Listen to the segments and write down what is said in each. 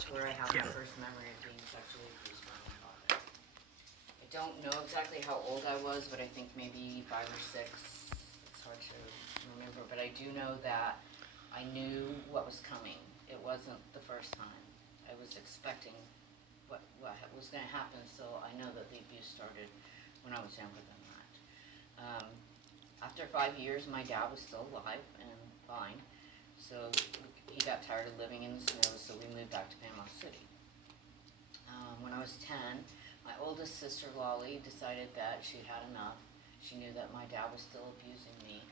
that's where I have my first memory of being sexually abused by my father. I don't know exactly how old I was, but I think maybe 5 or 6. It's hard to remember, but I do know that I knew what was coming. It wasn't the first time. I was expecting what was going to happen, so I know that the abuse started when I was younger than that. After 5 years, my dad was still alive and fine, so he got tired of living in the snow, so we moved back to Panama City. When I was 10, my oldest sister, Lolly, decided that she'd had enough. She knew that my dad was still abusing me.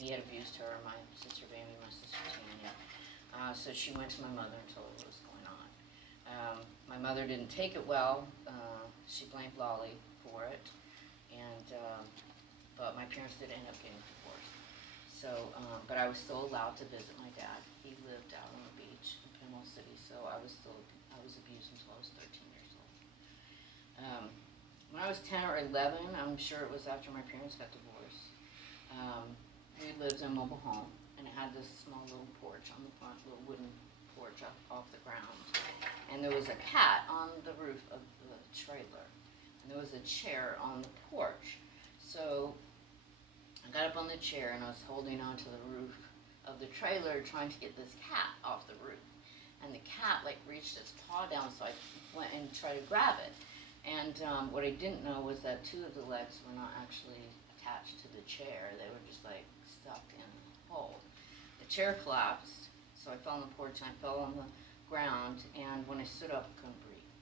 He had abused her, my sister Bambi, my sister Tanya. So she went to my mother and told her what was going on. My mother didn't take it well. She blamed Lolly for it, but my parents did end up getting divorced. So, but I was still allowed to visit my dad. He lived out on the beach in Panama City, so I was abused until I was 13 years old. When I was 10 or 11, I'm sure it was after my parents got divorced. We lived in a mobile home, and it had this small little porch on the front, little wooden porch off the ground. And there was a cat on the roof of the trailer, and there was a chair on the porch. So I got up on the chair, and I was holding onto the roof of the trailer trying to get this cat off the roof. And the cat reached its paw down, so I went and tried to grab it. And what I didn't know was that 2 of the legs were not actually attached to the chair. They were just stuck in a hole. The chair collapsed, so I fell on the porch and I fell on the ground, and when I stood up, I couldn't breathe.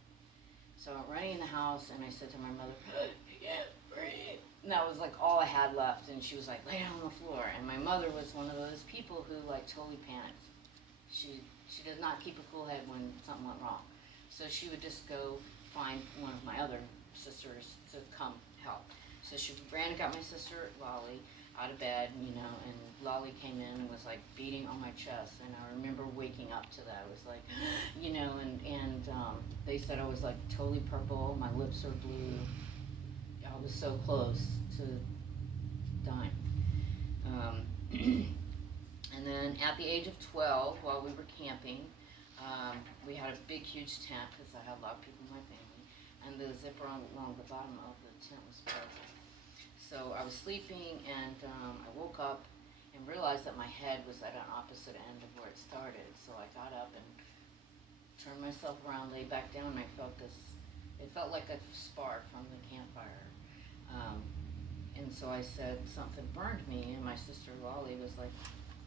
So I went running in the house, and I said to my mother, I can't breathe. And that was all I had left, and she was like, lay down on the floor. And my mother was one of those people who totally panicked. She does not keep a cool head when something went wrong. So she would just go find one of my other sisters to come help. So she ran and got my sister Lolly out of bed, and Lolly came in and was beating on my chest, and I remember waking up to that. I was and they said I was totally purple, my lips are blue. I was so close to dying. And then at the age of 12, while we were camping, we had a big, huge tent because I had a lot of people in my family, and the zipper along the bottom of the tent was broken. So I was sleeping, and I woke up and realized that my head was at an opposite end of where it started. So I got up and turned myself around, laid back down, and I felt it felt like a spark from the campfire. And so I said, something burned me, and my sister Lolly was like,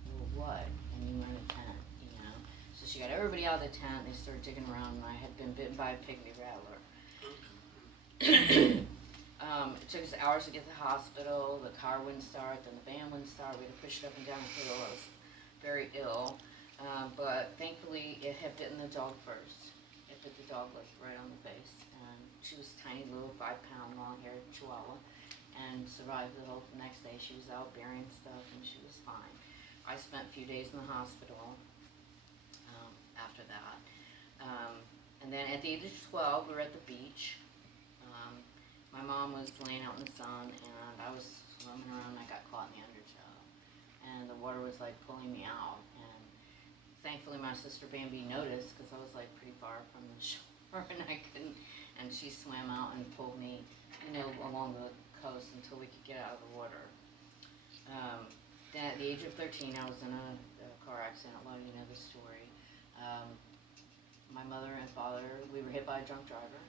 well, what? And you were in a tent, So she got everybody out of the tent, they started digging around, and I had been bitten by a pygmy rattler. It took us hours to get to the hospital. The car wouldn't start, then the van wouldn't start. We had to push it up and down the hill. I was very ill, but thankfully it had bitten the dog first. It bit the dog right on the face, and she was a tiny little 5-pound long-haired Chihuahua, and survived the next day. She was out burying stuff, and she was fine. I spent a few days in the hospital after that, and then at the age of 12, we were at the beach. My mom was laying out in the sun, and I was swimming around, and I got caught in the undertow. And the water was pulling me out. And thankfully my sister Bambi noticed, because I was pretty far from the shore, and I couldn't, and she swam out and pulled me, along the coast until we could get out of the water. Then at the age of 13, I was in a car accident. A lot of you know the story. My mother and father, we were hit by a drunk driver.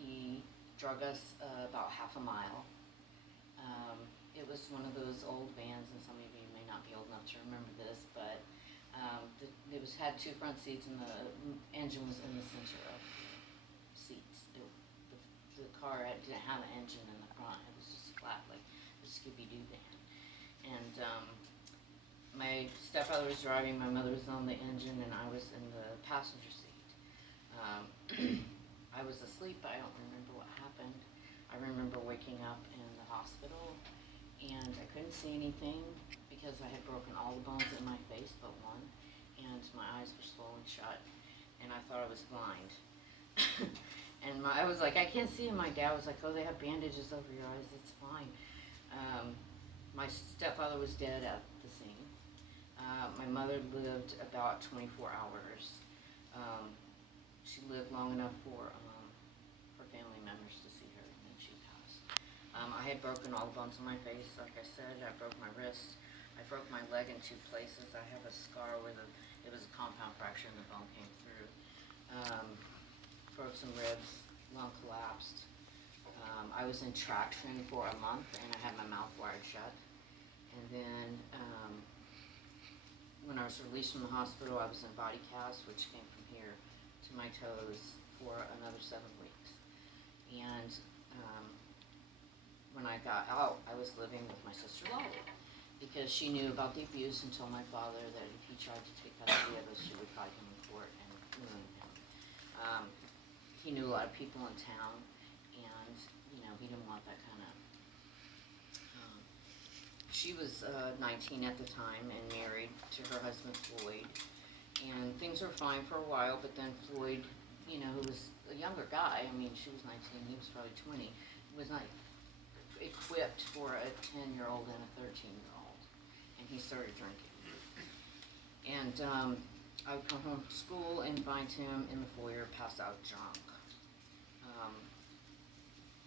He drug us about half a mile. It was one of those old vans, and some of you may not be old enough to remember this, but it had 2 front seats, and the engine was in the center of the seats. The car didn't have an engine in the front. It was just flat, like a Scooby-Doo van. And my stepfather was driving, my mother was on the engine, and I was in the passenger seat. I was asleep, but I don't remember what happened. I remember waking up in the hospital, and I couldn't see anything because I had broken all the bones in my face but one, and my eyes were swollen shut, and I thought I was blind. And I was like, I can't see, and my dad was like, oh, they have bandages over your eyes, it's fine. My stepfather was dead at the scene. My mother lived about 24 hours. She lived long enough for her family members to see her, and then she passed. I had broken all the bones in my face, like I said. I broke my wrist. I broke my leg in 2 places. I have a scar where it was a compound fracture and the bone came through. Broke some ribs, lung collapsed. I was in track training for a month, and I had my mouth wired shut. And then when I was released from the hospital, I was in body cast, which came from here to my toes for another 7 weeks. And when I got out, I was living with my sister Lolly, because she knew about the abuse and told my father that if he tried to take custody of us, she would fight him in court and ruin him. He knew a lot of people in town, and he didn't want that kind of. She was 19 at the time and married to her husband Floyd, and things were fine for a while. But then Floyd, who was a younger guy, I mean, she was 19, he was probably 20, was not equipped for a 10-year-old and a 13-year-old, and he started drinking. And I would come home from school and find him in the foyer, passed out drunk.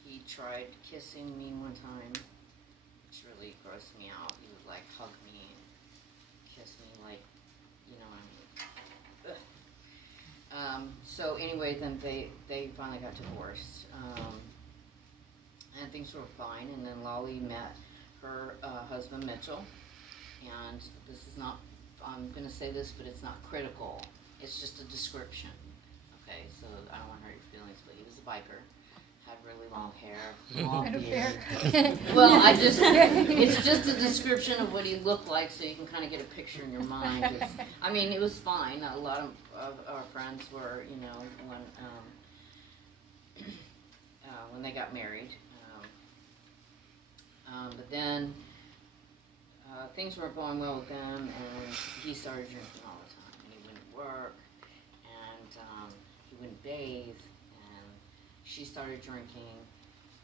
He tried kissing me one time, which really grossed me out. He would hug me and kiss me so anyway, then they finally got divorced. And things were fine, and then Lolly met her husband Mitchell, and this is not, I'm going to say this, but it's not critical, it's just a description, okay, so I don't want to hurt your feelings, but he was a biker, had really long hair, long beard. Well, it's just a description of what he looked like, so you can kind of get a picture in your mind. It was fine. A lot of our friends were, when they got married. But then things weren't going well with them, and he started drinking all the time. And he wouldn't work, and he wouldn't bathe, and she started drinking,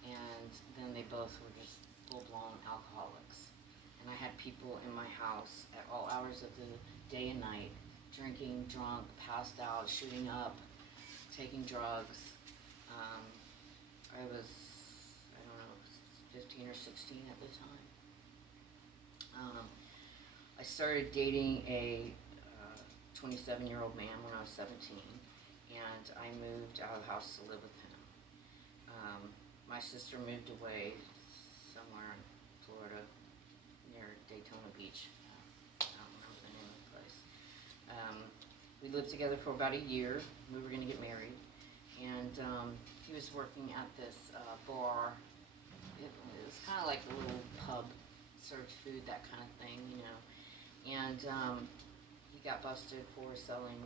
and then they both were just full-blown alcoholics. And I had people in my house at all hours of the day and night, drinking, drunk, passed out, shooting up, taking drugs. I was 15 or 16 at the time. I started dating a 27-year-old man when I was 17, and I moved out of the house to live with him. My sister moved away somewhere in Florida near Daytona Beach. I don't remember the name of the place. We lived together for about a year. We were going to get married, and he was working at this bar. It was kind of like a little pub, served food, that kind of thing, And he got busted for selling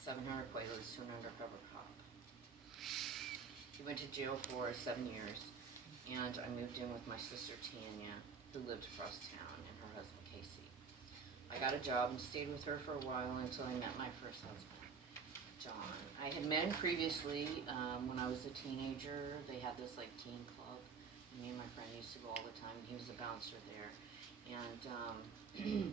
700 Quaaludes to an undercover cop. He went to jail for 7 years, and I moved in with my sister Tanya, who lived across town, and her husband Casey. I got a job and stayed with her for a while until I met my first husband, John. I had met him previously when I was a teenager. They had this teen club. Me and my friend used to go all the time. He was a bouncer there, and he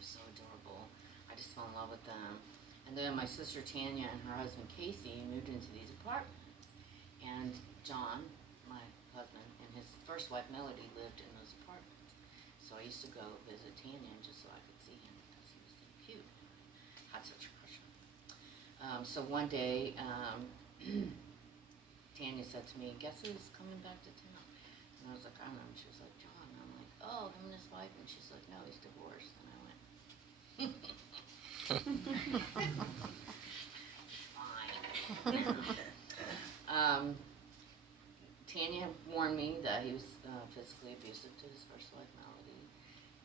was so adorable. I just fell in love with them. And then my sister Tanya and her husband Casey moved into these apartments. And John, my husband, and his first wife Melody lived in those apartments. So I used to go visit Tanya just so I could see him because he was so cute. I had such a crush on him. So one day, Tanya said to me, "Guess who's coming back to town?" And I was like, "I don't know." And she was like, "John." And I'm like, "Oh, him and his wife." And she's like, "No, he's divorced." And I went, fine. Tanya warned me that he was physically abusive to his first wife, Melody.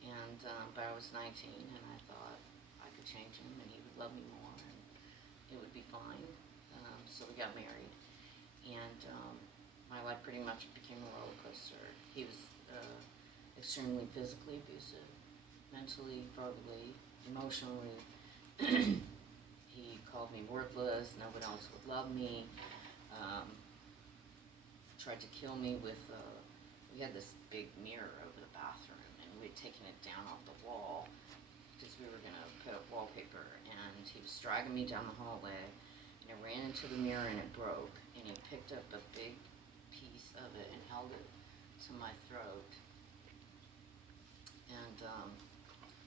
And but I was 19, and I thought I could change him, and he would love me more, and it would be fine. So we got married. And my life pretty much became a roller coaster. He was extremely physically abusive, mentally, verbally, emotionally. He called me worthless. No one else would love me. Tried to kill me with, we had this big mirror over the bathroom, and we had taken it down off the wall because we were going to put up wallpaper, and he was was dragging me down the hallway, and I ran into the mirror and it broke, and he picked up a big piece of it and held it to my throat. And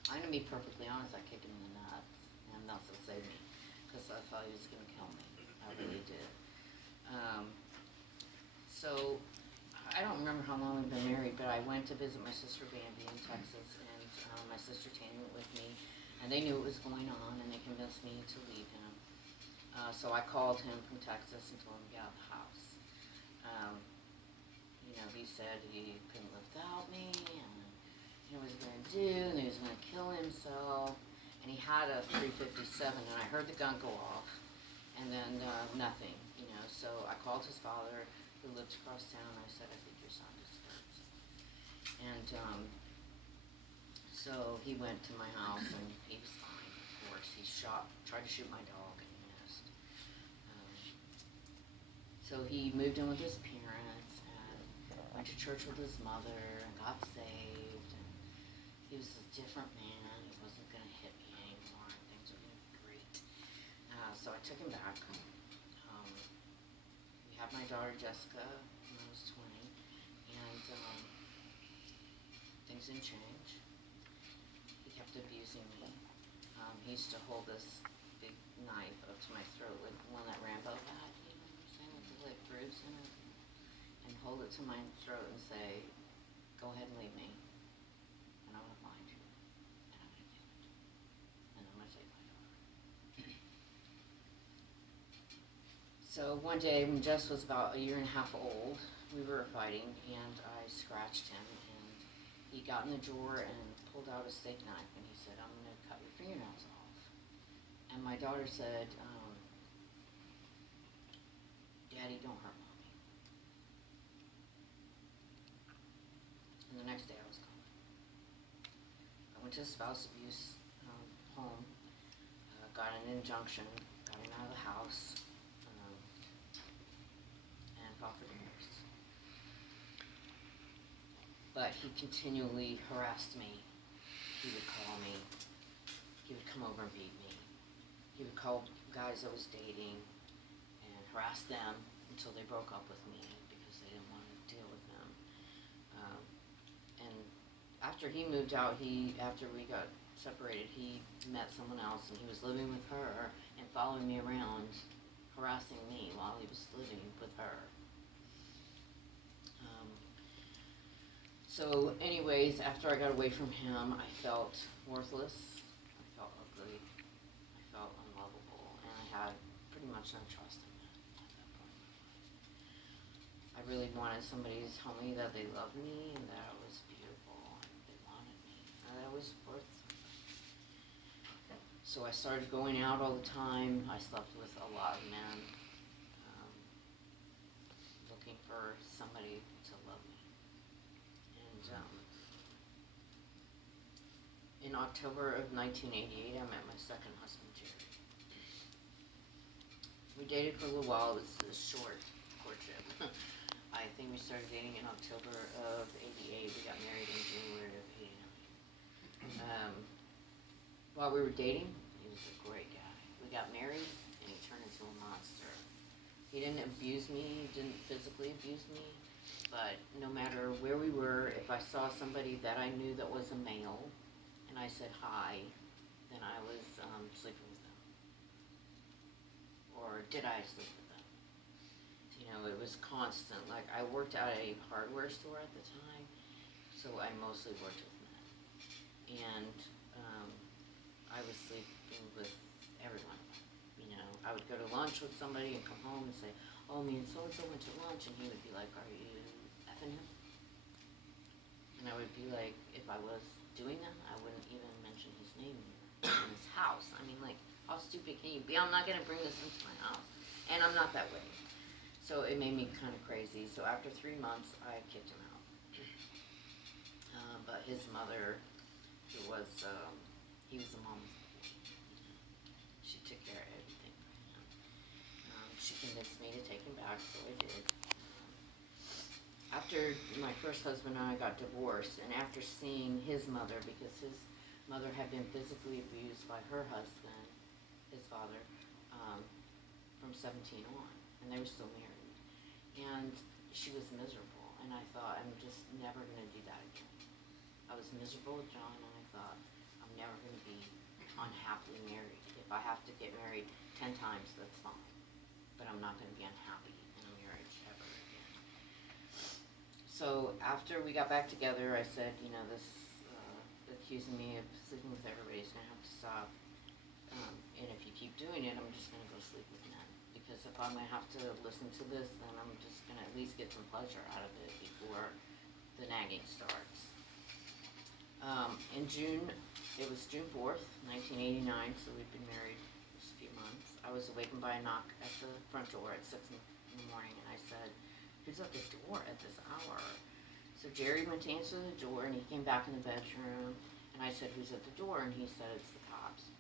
I'm gonna be perfectly honest, I kicked him in the nuts, and that's what saved me, because I thought he was gonna kill me. I really did. So I don't remember how long we've been married, but I went to visit my sister Bambi in Texas, and my sister Tanya went with me, and they knew what was going on, and they convinced me to leave him. So I called him from Texas and told him to get out of the house. He said he couldn't live without me, and he was going to do, and he was going to kill himself, and he had a 357, and I heard the gun go off, and then nothing, so I called his father, who lived across town, and I said, I think your son is hurt. And so he went to my house, and he was fine, of course. He tried to shoot my dog, and he missed. So he moved in with his parents, and went to church with his mother, and got saved, and he was a different man. He wasn't going to hit me anymore, and things were going to be great. So I took him back. We had my daughter Jessica when I was 20, and things didn't change. He kept abusing me. He used to hold this big knife up to my throat, like the one that Rambo had, you know what I'm saying, with the like bruise in it, and hold it to my throat and say, go ahead and leave me, and I'm going to find you, and I'm going to do it, and I'm going to take my daughter. So one day when Jess was about a year and a half old, we were fighting, and I scratched him, and he got in the drawer and pulled out a steak knife, and he said, I'm going to cut your fingernails off. And my daughter said, Daddy, don't hurt Mommy. And the next day I was gone. I went to a spouse abuse home, got an injunction, got him out of the house, and fought for divorce. But he continually harassed me. He would call me. He would come over and beat me. He would call guys I was dating and harass them until they broke up with me because they didn't want to deal with them. And after he moved out, after we got separated, he met someone else, and he was living with her and following me around, harassing me while he was living with her. So anyways, after I got away from him, I felt worthless, I felt ugly, I felt unlovable, and I had pretty much no trust in men at that point. I really wanted somebody to tell me that they loved me and that I was beautiful and they wanted me and that I was worth it. So I started going out all the time. I slept with a lot of men, looking for somebody to love me. In October of 1988, I met my second husband, Jerry. We dated for a little while. It was a short courtship. I think we started dating in October of 88. We got married in January of 89. While we were dating, he was a great guy. We got married, and he turned into a monster. He didn't abuse me. He didn't physically abuse me. But no matter where we were, if I saw somebody that I knew that was a male, and I said hi, then I was sleeping with them. Or did I sleep with them? It was constant. Like, I worked at a hardware store at the time, so I mostly worked with men. And I was sleeping with everyone. I would go to lunch with somebody and come home and say, oh, me and so-and-so went to lunch, and he would be like, are you effing him? And I would be like, if I was doing that, I wouldn't even mention his name in his house. I mean, like, how stupid can you be? I'm not going to bring this into my house. And I'm not that way. So it made me kind of crazy. So after 3 months, I kicked him out. But his mother, he was a mama's boy. She took care of everything for him. She convinced me to take him back, so I did. After my first husband and I got divorced, and after seeing his mother, because his mother had been physically abused by her husband, his father, from 17 on, and they were still married. And she was miserable, and I thought, I'm just never going to do that again. I was miserable with John, and I thought, I'm never going to be unhappily married. If I have to get married 10 times, that's fine. But I'm not going to be unhappy in a marriage ever again. So after we got back together, I said, this accusing me of sleeping with everybody is going to have to stop. And if you keep doing it, I'm just going to go sleep with men. Because if I'm going to have to listen to this, then I'm just going to at least get some pleasure out of it before the nagging starts. In June, it was June 4th, 1989, so we'd been married just a few months. I was awakened by a knock at the front door at 6 in the morning, and I said, who's at the door at this hour? So Jerry went to answer the door, and he came back in the bedroom, and I said, who's at the door? And he said, it's the cops.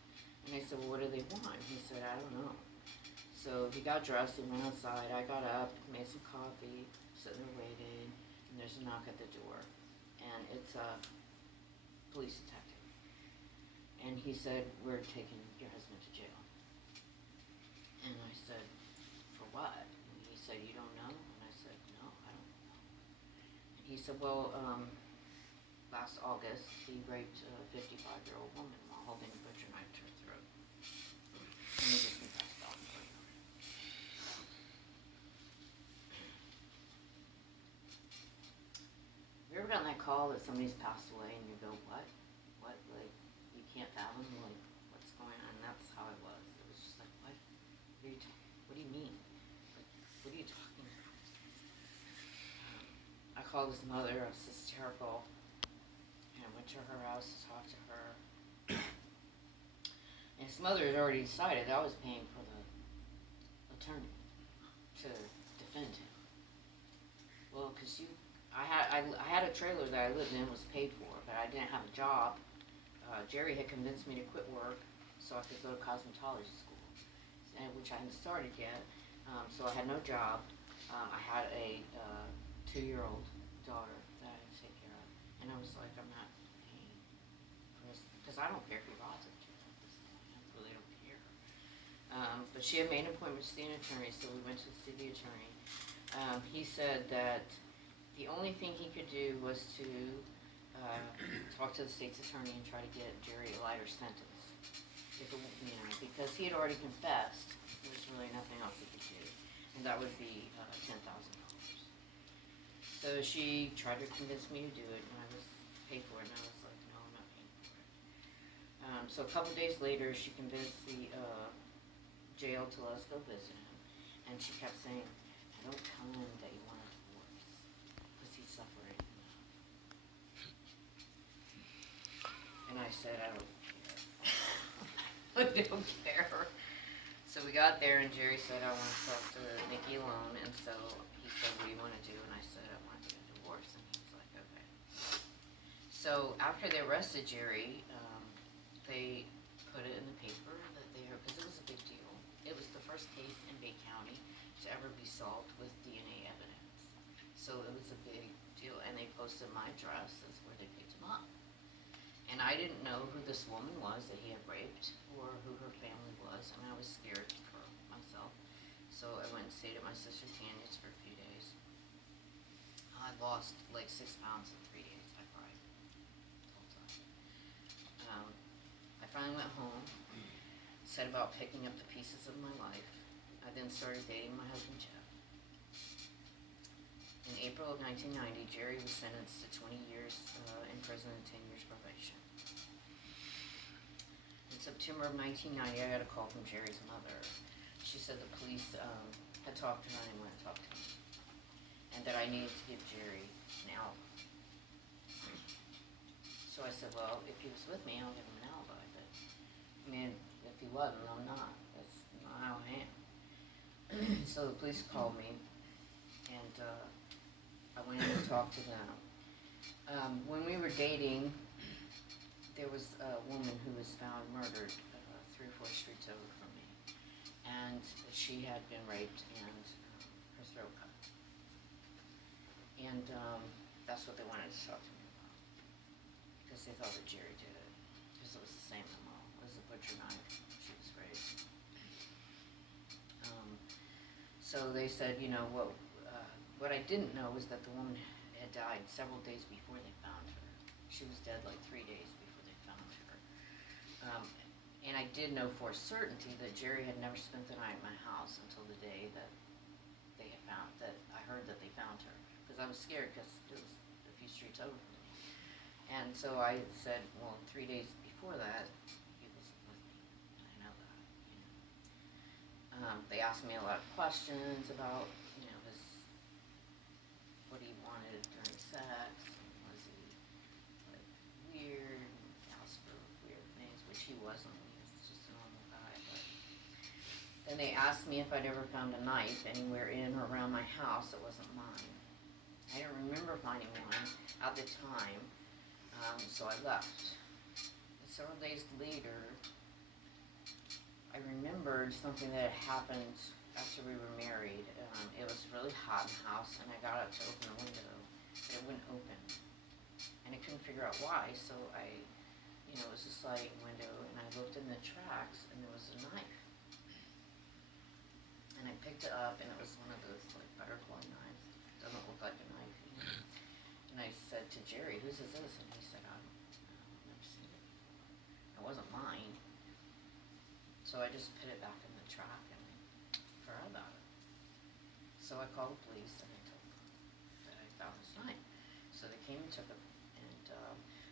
And I said, well, what do they want? He said, I don't know. So he got dressed, he went outside, I got up, made some coffee, sitting there waiting, and there's a knock at the door. And it's a police detective. And he said, we're taking your husband to jail. And I said, for what? And he said, you don't know? And I said, no, I don't know. And he said, well, last August, he raped a 55-year-old woman while holding a butcher knife to her throat. And he just confessed all the way. Have you ever gotten that call that somebody's passed away and you go, what? What? Like, you can't fathom, like, what's going on? And that's how it was. It was just like, what? What do you mean? Like, what are you talking about? I called his mother. I was hysterical. And I went to her house to talk to her. And his mother had already decided I was paying for the attorney to defend him. Well, because I had a trailer that I lived in, was paid for, but I didn't have a job. Jerry had convinced me to quit work so I could go to cosmetology school, which I hadn't started yet. So I had no job. I had a 2-year-old daughter that I had to take care of. And I was like, I'm not paying for this, because I don't care if he robs it. I really don't care. But she had made an appointment to see an attorney, so we went to see the attorney. He said that the only thing he could do was to talk to the state's attorney and try to get Jerry a lighter sentence. Because he had already confessed, there's really nothing else he could do. And that would be $10,000. So she tried to convince me to do it, and I was paid for it, and I was like, no, I'm not paying for it. So a couple days later, she convinced the jail to let us go visit him. And she kept saying, don't tell him that you want a divorce, because he's suffering enough. And I said, I don't care. I don't care. So we got there, and Jerry said, I want to talk to Nikki alone. And so he said, what do you want to do? And I said, I want to get a divorce. And he was like, okay. So after they arrested Jerry, they put it in the paper that because it was a big deal. It was the first case in Bay County to ever be solved with DNA evidence. So it was a big deal, and they posted my address as where they picked him up. And I didn't know who this woman was that he had raped, or who her family was, and I was scared for myself. So I went and stayed at my sister Tanya's for a few days. I lost like 6 pounds in 3 days. I cried the whole time. I finally went home, set about picking up the pieces of my life. I then started dating my husband, Jeff. In April of 1990, Jerry was sentenced to 20 years in prison and 10 years probation. In September of 1990, I got a call from Jerry's mother. She said the police had talked to her, and I went and talked to him, and that I needed to give Jerry an alibi. So I said, well, if he was with me, I'll give him an alibi. But, I mean, if he wasn't, I'm not. That's not how I am. So the police called me, and I went in to talk to them. When we were dating, there was a woman who was found murdered 3 or 4 streets over from me. And she had been raped and her throat cut. And that's what they wanted to talk to me about. Because they thought that Jerry did it. Because it was the same MO. It was a butcher knife. She was raped. So they said, what I didn't know was that the woman had died several days before they found her. She was dead like 3 days before they found her. And I did know for certainty that Jerry had never spent the night at my house until the day that that I heard that they found her. Because I was scared because it was a few streets over from me. And so I said, well, 3 days before that, he wasn't with me. And I know that. They asked me a lot of questions about, what he wanted during sex, and was he like weird, and asked for weird things, which he wasn't. He was just a normal guy. But then they asked me if I'd ever found a knife anywhere in or around my house that wasn't mine. I didn't remember finding one at the time, so I left. And several days later, I remembered something that had happened after we were married. It was really hot in the house, and I got up to open the window, but it wouldn't open. And I couldn't figure out why, so it was a sliding window, and I looked in the tracks, and there was a knife. And I picked it up, and it was one of those, like, butterfly knives. Doesn't look like a knife, And I said to Jerry, whose is this? And he said, I've never seen it before. It wasn't mine. So I just put it back in the truck and forgot about it. So I called the police and I told them that I found this knife. So they came and took it. And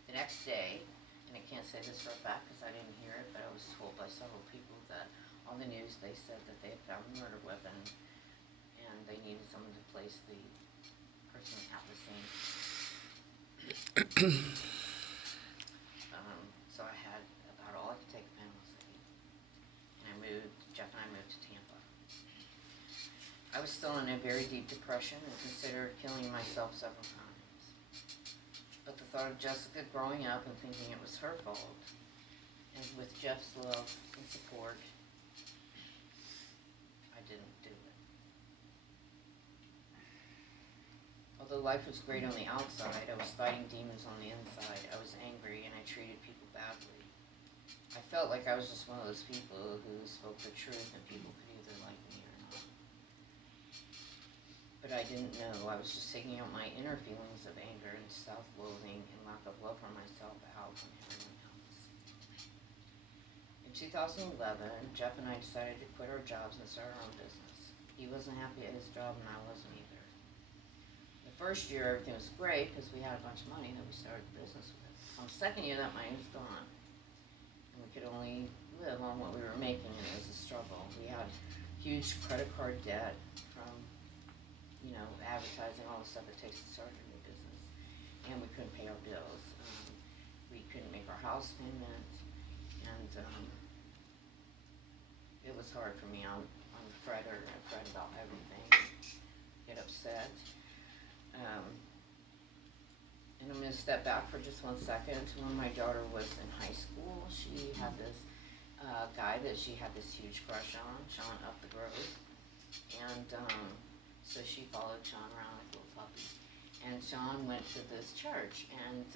the next day, and I can't say this for a fact because I didn't hear it, but I was told by several people that on the news they said that they had found a murder weapon and they needed someone to place the person at the scene. So I had about all I could take of Panama City. Jeff and I moved to Tampa. I was still in a very deep depression and considered killing myself several times. But the thought of Jessica growing up and thinking it was her fault, and with Jeff's love and support, I didn't do it. Although life was great on the outside, I was fighting demons on the inside. I was angry and I treated people badly. I felt like I was just one of those people who spoke the truth and people could either like me or not. But I didn't know. I was just taking out my inner feelings of anger and self-loathing and lack of love for myself out on everyone else. In 2011, Jeff and I decided to quit our jobs and start our own business. He wasn't happy at his job and I wasn't either. The first year everything was great because we had a bunch of money that we started the business with. On the second year that money was gone. We could only live on what we were making, and it was a struggle. We had huge credit card debt from, advertising, all the stuff it takes to start a new business, and we couldn't pay our bills. We couldn't make our house payment, and it was hard for me. I'm a fretter. I fret about everything, get upset. And I'm going to step back for just 1 second. When my daughter was in high school, she had this guy that she had this huge crush on, Sean up the road. And so she followed Sean around like a little puppy. And Sean went to this church, and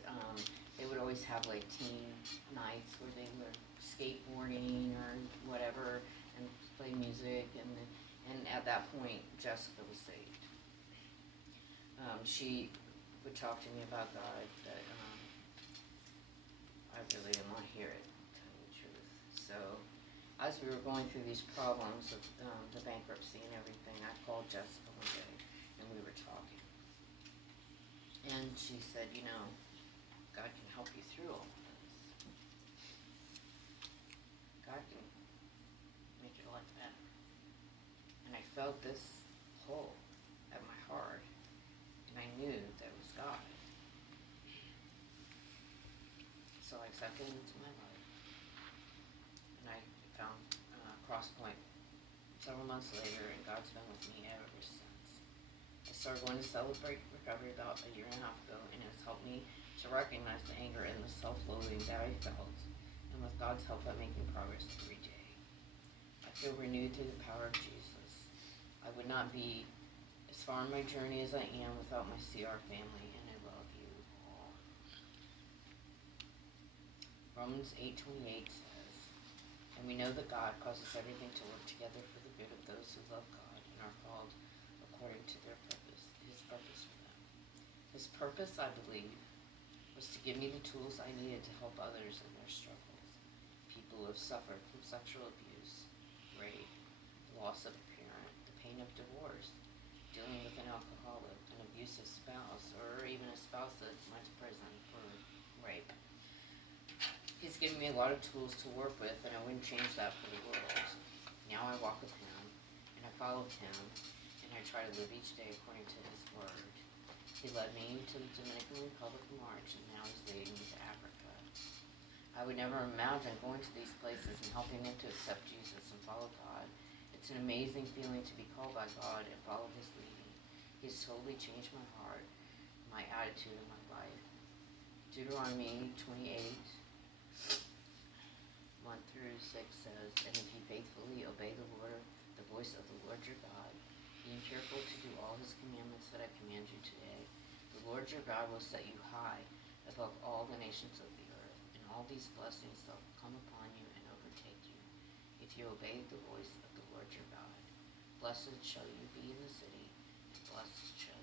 they would always have like teen nights where they were skateboarding or whatever and play music. And at that point, Jessica was saved. She would talk to me about God, but I really didn't want to hear it, to tell you the truth. So as we were going through these problems of the bankruptcy and everything, I called Jessica one day and we were talking. And she said, God can help you through all of this. God can make your life better. And I felt this pull at my heart, and I knew that it was God. So I accepted him into my life, and I found Crosspoint several months later, and God's been with me ever since. I started going to Celebrate Recovery about a year and a half ago, and it's helped me to recognize the anger and the self-loathing that I felt, and with God's help, I'm making progress every day. I feel renewed through the power of Jesus. I would not be as far in my journey as I am without my CR family, and I love you all. Romans 8:28 says, And we know that God causes everything to work together for the good of those who love God and are called according to His purpose for them. His purpose, I believe, was to give me the tools I needed to help others in their struggles. People who have suffered from sexual abuse, rape, the loss of a parent, the pain of divorce, dealing with an alcoholic, an abusive spouse, or even a spouse that went to prison for rape. He's given me a lot of tools to work with, and I wouldn't change that for the world. Now I walk with Him, and I follow Him, and I try to live each day according to His Word. He led me to the Dominican Republic in March, and now He's leading me to Africa. I would never imagine going to these places and helping them to accept Jesus and follow God. It's an amazing feeling to be called by God and follow His leading. He's totally changed my heart, my attitude, and my life. Deuteronomy 28, 1-6 says, "And if you faithfully obey the voice of the Lord your God, being careful to do all His commandments that I command you today, the Lord your God will set you high above all the nations of the earth, and all these blessings will come upon you and overtake you, if you obey the voice of the Lord your God. Blessed shall you be in the city, and blessed shall